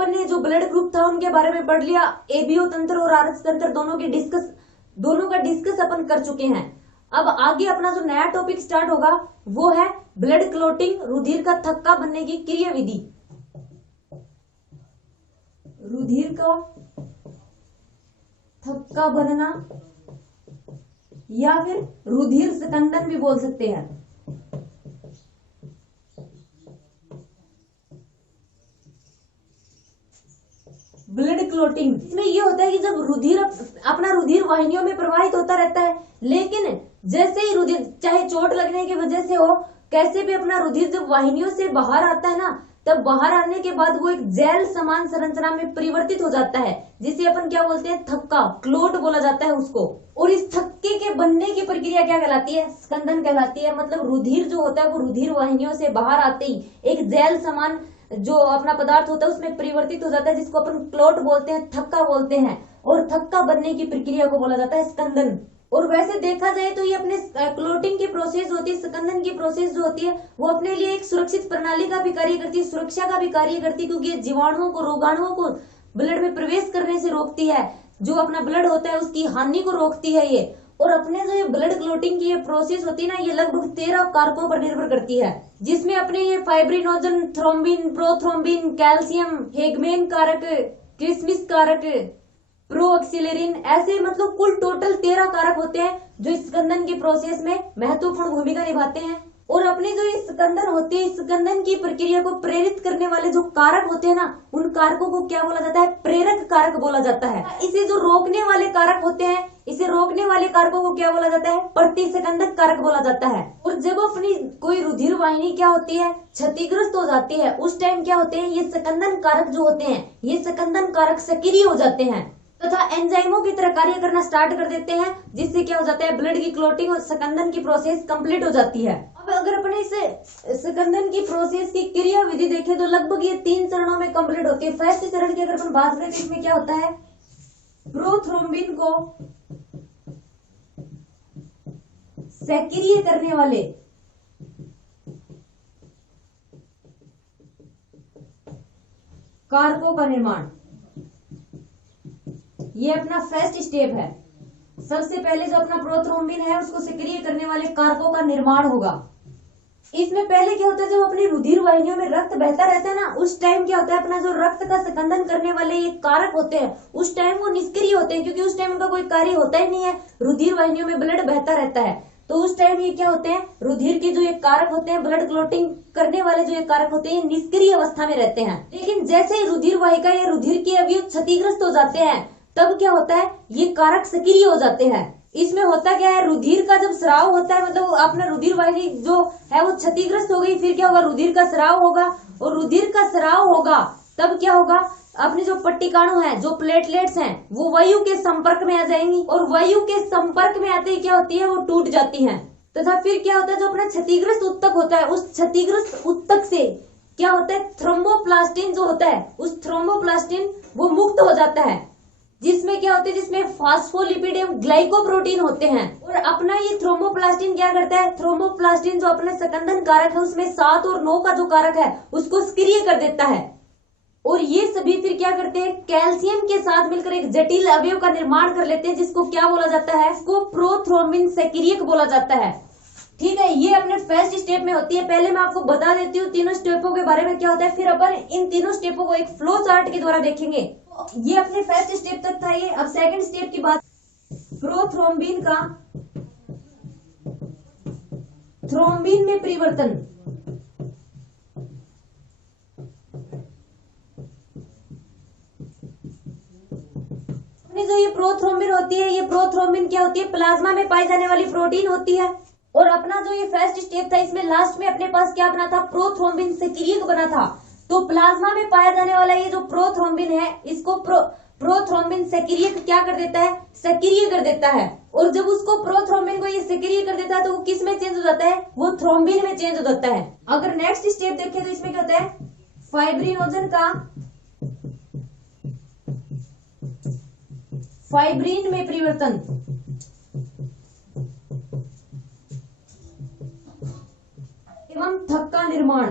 अपन ने जो blood group था उनके बारे में पढ़ लिया, एबीओ तंत्र और आरएच तंत्र दोनों का डिस्कस अपन कर चुके हैं। अब आगे अपना जो नया टॉपिक स्टार्ट होगा वो है ब्लड क्लॉटिंग, रुधिर का थक्का बनने की क्रिया विधि। रुधिर का थक्का बनना या फिर रुधिर स्कंदन भी बोल सकते हैं। ब्लड क्लॉटिंग, इसमें ये होता है कि जब रुधिर वाहिनियों में प्रवाहित होता रहता है, लेकिन जैसे ही रुधिर चाहे चोट लगने की वजह से हो, कैसे भी अपना रुधिर जब वाहिनियों से बाहर आता है ना, तब बाहर आने के बाद वो एक जेल समान संरचना में परिवर्तित हो जाता है, जिसे अपन क्या बोलते हैं, थक्का, क्लोट बोला जाता है उसको। और इस थक्के के बनने की प्रक्रिया क्या कहलाती है, स्कंदन कहलाती है। मतलब रुधिर जो होता है वो रुधिर वाहिनियों से बाहर आते ही एक जेल समान जो अपना पदार्थ होता है उसमें परिवर्तित हो जाता है, जिसको अपन क्लोट बोलते हैं, थक्का बोलते हैं। और थक्का बनने की प्रक्रिया को बोला जाता है स्कंदन। और वैसे देखा जाए तो ये अपने क्लोटिंग की प्रोसेस होती है, स्कंदन की प्रोसेस जो होती है वो अपने लिए एक सुरक्षित प्रणाली का भी कार्य करती है, सुरक्षा का भी कार्य करती है, क्योंकि ये जीवाणुओं को, रोगाणुओं को ब्लड में प्रवेश करने से रोकती है। जो अपना ब्लड होता है उसकी हानि को रोकती है ये। और अपने जो ये ब्लड क्लोटिंग की ये प्रोसेस होती है ना, ये लगभग 13 कारकों पर निर्भर करती है, जिसमें अपने ये फाइब्रिनोजन, थ्रोम्बिन, प्रोथ्रोम्बिन, कैल्शियम, हेगमेन कारक, क्रिस्मिस कारक, प्रोऑक्सिलेरिन, ऐसे मतलब कुल टोटल 13 कारक होते हैं जो स्कंदन की प्रोसेस में महत्वपूर्ण भूमिका निभाते हैं। और अपने जो ये स्कंदन होते हैं, स्कंदन की प्रक्रिया को प्रेरित करने वाले जो कारक होते हैं ना, उन कारकों को क्या बोला जाता है, प्रेरक कारक बोला जाता है। इसे जो रोकने वाले कारक होते हैं, इसे रोकने वाले कारकों को क्या बोला जाता है, प्रतिस्कंदक कारक बोला जाता है। और जब अपनी कोई रुधिर वाहिनी क्या होती है, क्षतिग्रस्त हो जाती है, उस टाइम क्या होते हैं, ये स्कंदन कारक जो होते हैं, ये स्कंदन कारक सक्रिय हो जाते हैं तथा एंजाइमों की तरह कार्य करना स्टार्ट कर देते हैं, जिससे क्या हो जाता है, ब्लड की क्लोटिंग और स्कंदन की प्रोसेस कंप्लीट हो जाती है। अब अगर अपने इसे स्कंदन की प्रोसेस की क्रिया विधि देखें तो लगभग ये 3 चरणों में कंप्लीट होती है। फर्स्ट चरण की अगर अपन बात करें तो इसमें क्या होता है, प्रोथ्रोम्बिन को सक्रिय करने वाले कारकों का निर्माण, ये अपना फर्स्ट स्टेप है। सबसे पहले जो अपना प्रोथ्रोम्बिन है उसको सक्रिय करने वाले कारकों का निर्माण होगा। इसमें पहले क्या होता है, जब अपनी रुधिर वाहिनियों में रक्त बहता रहता है ना, उस टाइम क्या होता है, अपना जो रक्त का स्कंदन करने वाले ये कारक होते हैं उस टाइम वो निष्क्रिय होते हैं, क्योंकि उस टाइम उनका कोई कार्य होता ही नहीं है, रुधिर वाहिनियों में ब्लड बहता रहता है। तो उस टाइम ये क्या होते हैं, रुधिर के जो ये कारक होते हैं, ब्लड क्लोटिंग करने वाले जो ये कारक होते हैं, निष्क्रिय अवस्था में रहते हैं। लेकिन जैसे ही रुधिर वाहिका या रुधिर के अवयव क्षतिग्रस्त हो जाते हैं, तब क्या होता है, ये कारक सक्रिय हो जाते हैं। इसमें होता क्या है, रुधिर का जब स्राव होता है, मतलब अपना रुधिर वाहिनी जो है वो क्षतिग्रस्त हो गई, फिर क्या होगा, रुधिर का स्राव होगा। और रुधिर का स्राव होगा तब क्या होगा, अपने जो पट्टिकाणु हैं, जो प्लेटलेट्स हैं, वो वायु के संपर्क में आ जाएंगी, और वायु के संपर्क में आते ही क्या होती है, वो टूट जाती हैं। तथा फिर क्या होता है, जो अपना क्षतिग्रस्त ऊतक होता है, उस क्षतिग्रस्त ऊतक से क्या होता है, थ्रोम्बोप्लास्टिन जो होता है, उस थ्रोम्बोप्लास्टिन वो मुक्त हो जाता है, जिसमें क्या होते हैं, जिसमें फास्फोलिपिड एवं ग्लाइकोप्रोटीन होते हैं। और अपना ये थ्रोम्बोप्लास्टिन क्या करता है, थ्रोम्बोप्लास्टिन जो अपने स्कंदन कारक है उसमें 7 और 9 का जो कारक है उसको सक्रिय कर देता है। और ये सभी फिर क्या करते हैं, कैल्शियम के साथ मिलकर एक जटिल अवयव का निर्माण कर लेते हैं, जिसको क्या बोला जाता है, इसको प्रोथ्रोम्बिन सक्रियक बोला जाता है। ठीक है, ये अपने फर्स्ट स्टेप में होती है। पहले मैं आपको बता देती हूँ तीनों स्टेपों के बारे में क्या होता है, फिर अपन इन तीनों स्टेपों को एक फ्लो चार्ट के द्वारा देखेंगे। ये अपने फर्स्ट स्टेप तक था ये। अब सेकंड स्टेप की बात, प्रोथ्रोम्बिन का थ्रोम्बिन में परिवर्तन। अपनी जो ये प्रोथ्रोम्बिन होती है, ये प्रोथ्रोम्बिन क्या होती है, प्लाज्मा में पाई जाने वाली प्रोटीन होती है। और अपना जो ये फर्स्ट स्टेप था, इसमें लास्ट में अपने पास क्या बना था, प्रोथ्रोम्बिन सक्रियक बना था। तो प्लाज्मा में पाया जाने वाला ये जो प्रोथ्रोम्बिन है, इसको प्रोथ्रोम्बिन सक्रियक क्या कर देता है, सक्रिय कर देता है। और जब उसको प्रोथ्रोम्बिन को ये सक्रिय कर देता है तो वो किस में चेंज हो जाता है, वो थ्रोम्बिन में चेंज हो जाता है। अगर नेक्स्ट स्टेप देखें तो इसमें क्या होता है, फाइब्रिनोजन का फाइब्रिन में परिवर्तन। एवं थक्का निर्माण।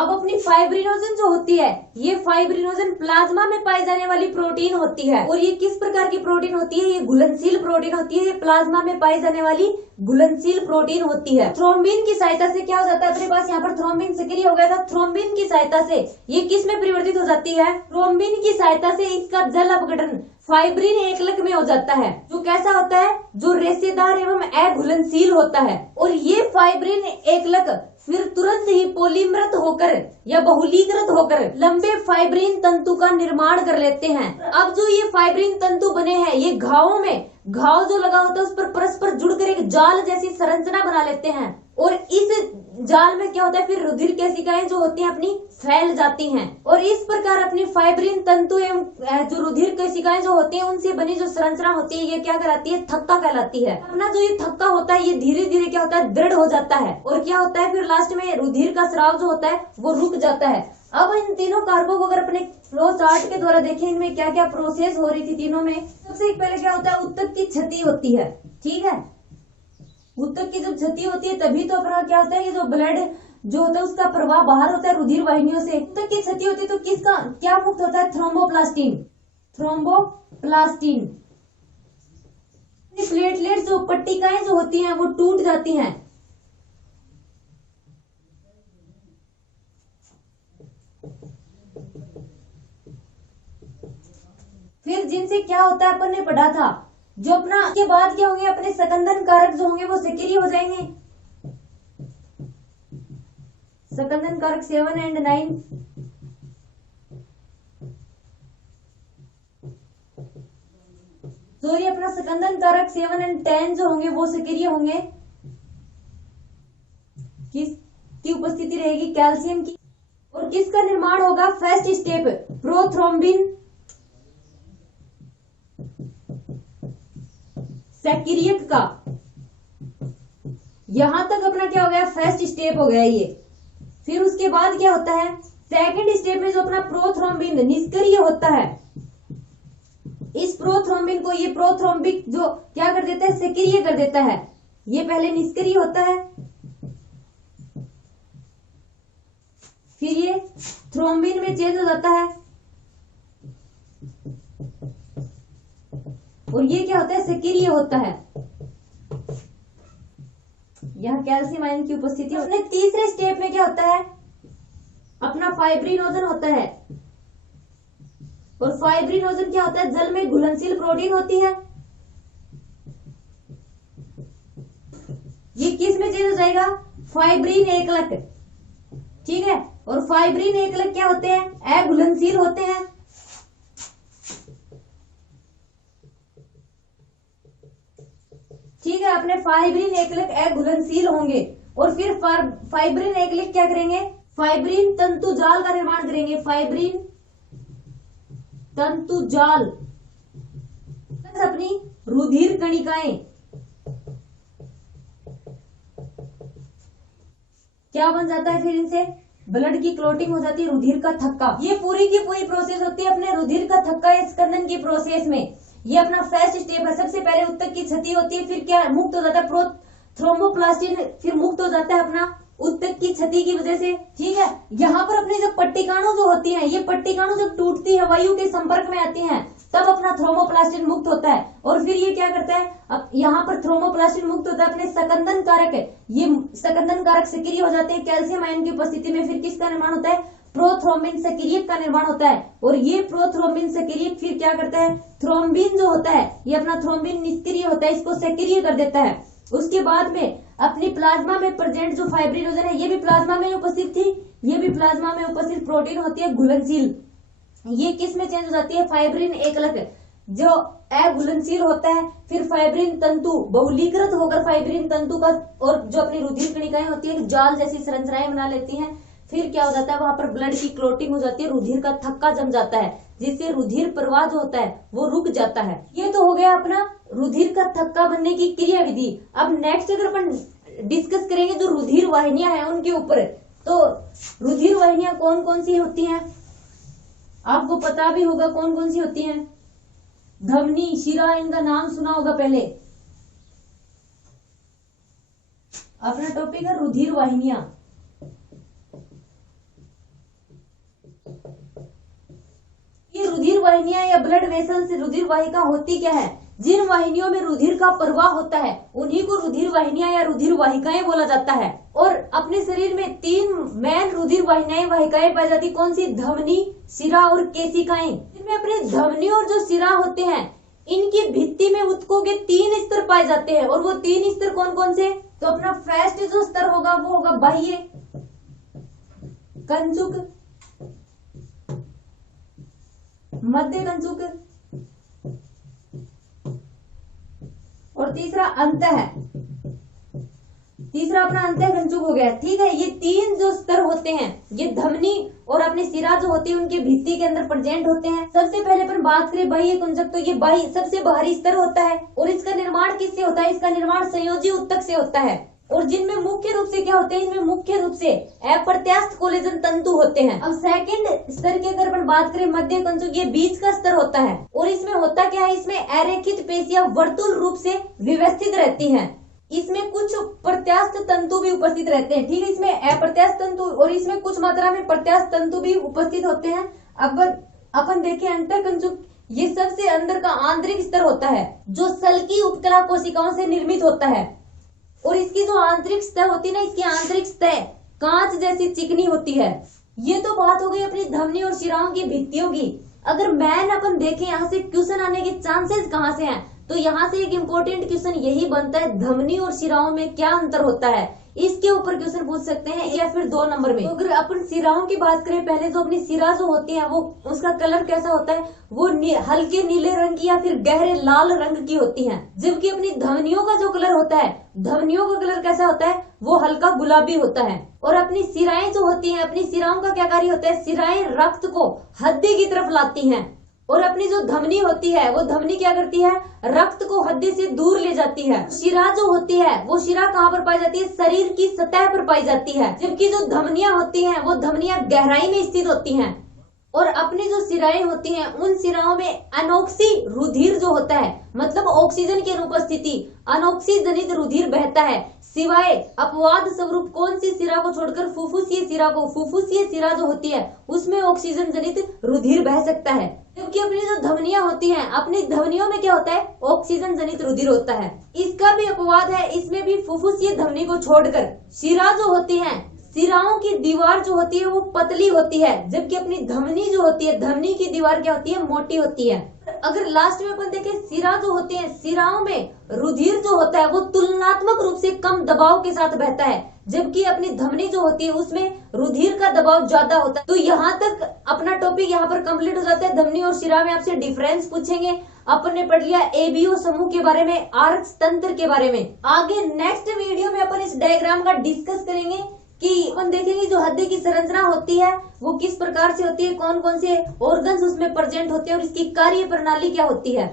अब अपनी फाइब्रिनोजन जो होती है, ये फाइब्रिनोजन प्लाज्मा में पाई जाने वाली प्रोटीन होती है। और ये किस प्रकार की प्रोटीन होती है? ये घुलनशील प्रोटीन होती है। ये प्लाज्मा में पाई जाने वाली घुलनशील प्रोटीन होती है। थ्रोम्बिन की सहायता से क्या हो जाता है? अपने पास यहाँ पर थ्रोम्बिन सक्रिय हो गया था। थ्रोम्बिन की सहायता से ये किस में परिवर्तित हो जाती है? थ्रोम्बिन की सहायता से इसका जल अपघटन फाइब्रिन एकलक में हो जाता है, जो कैसा होता है? जो रेशेदार एवं अघुलनशील होता है। और ये फाइब्रिन एकलक फिर तुरंत ही पॉलीमृत होकर या बहुलीकृत होकर लंबे फाइब्रिन तंतु का निर्माण कर लेते हैं। अब जो ये फाइब्रिन तंतु बने हैं, ये घावों में, घाव जो लगा होता है उस पर परस्पर जुड़कर एक जाल जैसी संरचना बना लेते हैं। और इस जाल में क्या होता है? फिर रुधिर केशिकाएं जो होती हैं अपनी फैल जाती हैं। और इस प्रकार अपनी फाइब्रिन तंतु एवं जो रुधिर केशिकाएं जो होती हैं उनसे बनी जो संरचना होती है, ये क्या कहलाती है? थक्का कहलाती है। अपना जो ये थक्का होता है, ये धीरे धीरे क्या होता है? दृढ़ हो जाता है। और क्या होता है? फिर लास्ट में रुधिर का स्राव जो होता है वो रुक जाता है। अब इन तीनों कारकों को अगर अपने फ्लो चार्ट के द्वारा देखें, इनमें क्या क्या प्रोसेस हो रही थी तीनों में। सबसे पहले क्या होता है? ऊतक की क्षति होती है। ठीक है, ऊतक की जब क्षति होती है तभी तो अपना क्या होता है? ये जो ब्लड जो होता है उसका प्रवाह बाहर होता है रुधिर वाहिनियों से। ऊतक की क्षति होती है तो किसका क्या मुक्त होता है? थ्रोम्बोप्लास्टिन। थ्रोम्बोप्लास्टिन। प्लेटलेट्स जो पट्टिकाएं जो होती हैं वो टूट जाती हैं। फिर जिनसे क्या होता है अपन ने पढ़ा था, जो अपना के बाद क्या होंगे? अपने सकंदन कारक जो होंगे वो सक्रिय हो जाएंगे। सकंदन कारक 7 और 9। तो ये अपना सकंदन कारक 7 और 10 जो होंगे वो सक्रिय होंगे। किसकी उपस्थिति रहेगी? कैल्शियम की। और किसका निर्माण होगा? फर्स्ट स्टेप प्रोथ्रोम्बिन सक्रियक का। यहां तक अपना क्या हो गया? फर्स्ट स्टेप हो गया ये। फिर उसके बाद क्या होता है? सेकंड स्टेप में जो अपना प्रोथ्रोम्बिन निष्क्रिय होता है, इस प्रोथ्रोम्बिन को ये प्रोथ्रोम्बिक जो क्या कर देता है? सक्रिय कर देता है। ये पहले निष्क्रिय होता है, फिर ये थ्रोम्बिन में चेंज हो जाता है। और ये क्या होता है? सक्रिय होता है। यहाँ कैल्शियम आयन की उपस्थिति। अपने तीसरे स्टेप में क्या होता है? अपना फाइब्रिनोजन होता है। और फाइब्रिनोजन क्या होता है? जल में घुलनशील प्रोटीन होती है। ये किस में चेंज हो जाएगा? फाइब्रिन एकलक। ठीक है, और फाइब्रिन एकलक क्या होते हैं? अघुलनशील होते हैं। ठीक है, अपने फाइब्रिन एकलक अघुलनशील होंगे। और फिर फाइब्रिन एकलक क्या करेंगे? फाइब्रिन तंतु जाल का निर्माण करेंगे। फाइब्रिन तंतु जाल अपनी रुधिर कणिकाएं क्या बन जाता है? फिर इनसे ब्लड की क्लोटिंग हो जाती है, रुधिर का थक्का। ये पूरी की पूरी प्रोसेस होती है अपने रुधिर का थक्का या स्कंदन की प्रोसेस में। ये अपना फर्स्ट स्टेप है। सबसे पहले ऊतक की क्षति होती है, फिर क्या मुक्त हो जाता है? थ्रोम्बोप्लास्टिन फिर मुक्त हो जाता है अपना ऊतक की क्षति की वजह से। ठीक है, यहाँ पर अपनी जब पट्टिकाणु जो होती हैं, ये पट्टिकाणु जब टूटती है, वायु के संपर्क में आती हैं, तब अपना थ्रोम्बोप्लास्टिन मुक्त होता है। और फिर ये क्या करता है? अब यहाँ पर थ्रोम्बोप्लास्टिन मुक्त होता है, अपने सकंदन कारक है, ये सकंदन कारक सक्रिय हो जाते हैं कैल्शियम आयन की उपस्थिति में। फिर किसका निर्माण होता है? प्रोथ्रोम्बिन सक्रियक का निर्माण होता है। और ये प्रोथ्रोम्बिन सक्रियक फिर क्या करता है? थ्रोम्बिन जो होता है, ये अपना थ्रोम्बिन निष्क्रिय होता है, इसको सक्रिय कर देता है। उसके बाद में अपनी प्लाज्मा में प्रेजेंट जो फाइब्रिनोजन है, ये भी प्लाज्मा में उपस्थित थी, ये भी प्लाज्मा में उपस्थित प्रोटीन होती है घुलनशील। ये किस में चेंज हो जाती है? फाइब्रिन एकलक जो अघुलनशील होता है। फिर फाइब्रिन तंतु बहुलीकृत होकर फाइब्रिन तंतु का और जो अपनी रुधिर कणिकाएं होती है जाल जैसी संरचनाएं बना लेती हैं। फिर क्या हो जाता है? वहां पर ब्लड की क्लोटिंग हो जाती है, रुधिर का थक्का जम जाता है, जिससे रुधिर प्रवाह जो होता है वो रुक जाता है। ये तो हो गया अपना रुधिर का थक्का बनने की क्रिया विधि। अब नेक्स्ट अगर अपन डिस्कस करेंगे जो रुधिर वाहिनियां हैं उनके ऊपर, तो रुधिर वाहिनियां कौन कौन सी होती हैं? आपको पता भी होगा कौन कौन सी होती हैं। धमनी, शिरा, इनका नाम सुना होगा पहले। अपना टॉपिक है रुधिर वाहिनियां। रुधिर वाहिनियां या ब्लड वेसल्स रुधिर वाहिका होती क्या है? जिन वाहिनियों में रुधिर का प्रवाह होता है उन्हीं को रुधिर वाहिनियां या रुधिर वाहिकाएं बोला जाता है। और अपने शरीर में 3 मेन रुधिर वाहिनियां वाहिकाएं पाई जाती, कौन सी? धमनी, शिरा और केशिकाएं। इनमें अपने धमनी और जो शिरा होते हैं इनकी भित्ति में ऊतकों के 3 स्तर पाए जाते हैं। और वो 3 स्तर कौन कौन से? तो अपना फर्स्ट जो स्तर होगा वो होगा बाह्य कंचुक, मध्य कंचुक और तीसरा अपना अंतः कंचुक हो गया। ठीक है, ये 3 जो स्तर होते हैं ये धमनी और अपने शिरा जो होती है उनके भित्ति के अंदर प्रेजेंट होते हैं। सबसे पहले अपन बात करें बाह्य कंचुक, तो ये बाह्य सबसे बाहरी स्तर होता है और इसका निर्माण किससे होता है? इसका निर्माण संयोजी ऊतक से होता है। और जिनमें मुख्य रूप से क्या होते हैं? इनमें मुख्य रूप से अप्रत्यास्थ कोलेजन तंतु होते हैं। अब सेकंड स्तर की अगर अपन बात करें मध्य कंचुक, ये बीच का स्तर होता है और इसमें होता क्या है? इसमें अरेखित पेशियां वर्तुल रूप से व्यवस्थित रहती हैं। इसमें कुछ प्रत्यास्थ तंतु भी उपस्थित रहते हैं। ठीक है, इसमें अप्रत्यास्थ तंतु और इसमें कुछ मात्रा में प्रत्यास्थ तंतु भी उपस्थित होते हैं। अब अपन देखें अंतः कंचुक, ये सबसे अंदर का आंतरिक स्तर होता है जो सल्की उपकला कोशिकाओं से निर्मित होता है। और इसकी जो आंतरिक सतह होती है ना, इसकी आंतरिक सतह कांच जैसी चिकनी होती है। ये तो बात हो गई अपनी धमनी और शिराओं की भित्तियों की। अगर मैन अपन देखें यहाँ से क्वेश्चन आने के चांसेस कहाँ से हैं, तो यहाँ से एक इम्पोर्टेंट क्वेश्चन यही बनता है, धमनी और शिराओं में क्या अंतर होता है? इसके ऊपर क्वेश्चन पूछ सकते हैं या फिर 2 नंबर में। तो अगर अपन शिराओं की बात करें, पहले जो अपनी शिरा जो होती है वो उसका कलर कैसा होता है? वो हल्के नीले रंग की या फिर गहरे लाल रंग की होती हैं। जबकि अपनी धमनियों का जो कलर होता है, धमनियों का कलर कैसा होता है? वो हल्का गुलाबी होता है। और अपनी शिराएं जो होती हैं, अपनी शिराओं का क्या कार्य होता है? शिराएं रक्त को हड्डी की तरफ लाती हैं। और अपनी जो धमनी होती है वो धमनी क्या करती है? रक्त को हड्डी से दूर ले जाती है। शिरा जो होती है वो शिरा कहाँ पर पाई जाती है? शरीर की सतह पर पाई जाती है। जबकि जो धमनियां होती हैं वो धमनियां गहराई में स्थित होती हैं। और अपनी जो शिराएं होती हैं उन शिराओं में अनोक्सी रुधिर जो होता है, मतलब ऑक्सीजन की अनुपस्थिति, अनोक्सी जनित रुधिर बहता है। सिवाय अपवाद स्वरूप कौन सी शिरा को छोड़कर फुफ्फुसीय शिरा जो होती है उसमें ऑक्सीजन जनित रुधिर बह सकता है। क्योंकि अपनी जो धमनियां होती हैं, अपनी धमनियों में क्या होता है? ऑक्सीजन जनित रुधिर होता है। इसका भी अपवाद है, इसमें भी फुफ्फुसीय धमनी को छोड़कर शिरा जो होती है, शिराओं की दीवार जो होती है वो पतली होती है। जबकि अपनी धमनी जो होती है, धमनी की दीवार क्या होती है? मोटी होती है। अगर लास्ट में अपन देखें, शिरा जो होती है, शिराओं में रुधिर जो होता है वो तुलनात्मक रूप से कम दबाव के साथ बहता है। जबकि अपनी धमनी जो होती है उसमें रुधिर का दबाव ज्यादा होता है। तो यहाँ तक अपना टॉपिक यहाँ पर कंप्लीट हो जाता है। धमनी और शिरा में आपसे डिफरेंस पूछेंगे। अपन ने पढ़ लिया एबीओ समूह के बारे में, आर्च तंत्र के बारे में। आगे नेक्स्ट वीडियो में अपन इस डायग्राम का डिस्कस करेंगे कि अपन देखेंगे जो हड्डी की संरचना होती है वो किस प्रकार से होती है, कौन कौन से ऑर्गन्स उसमें प्रेजेंट होते हैं और इसकी कार्य प्रणाली क्या होती है।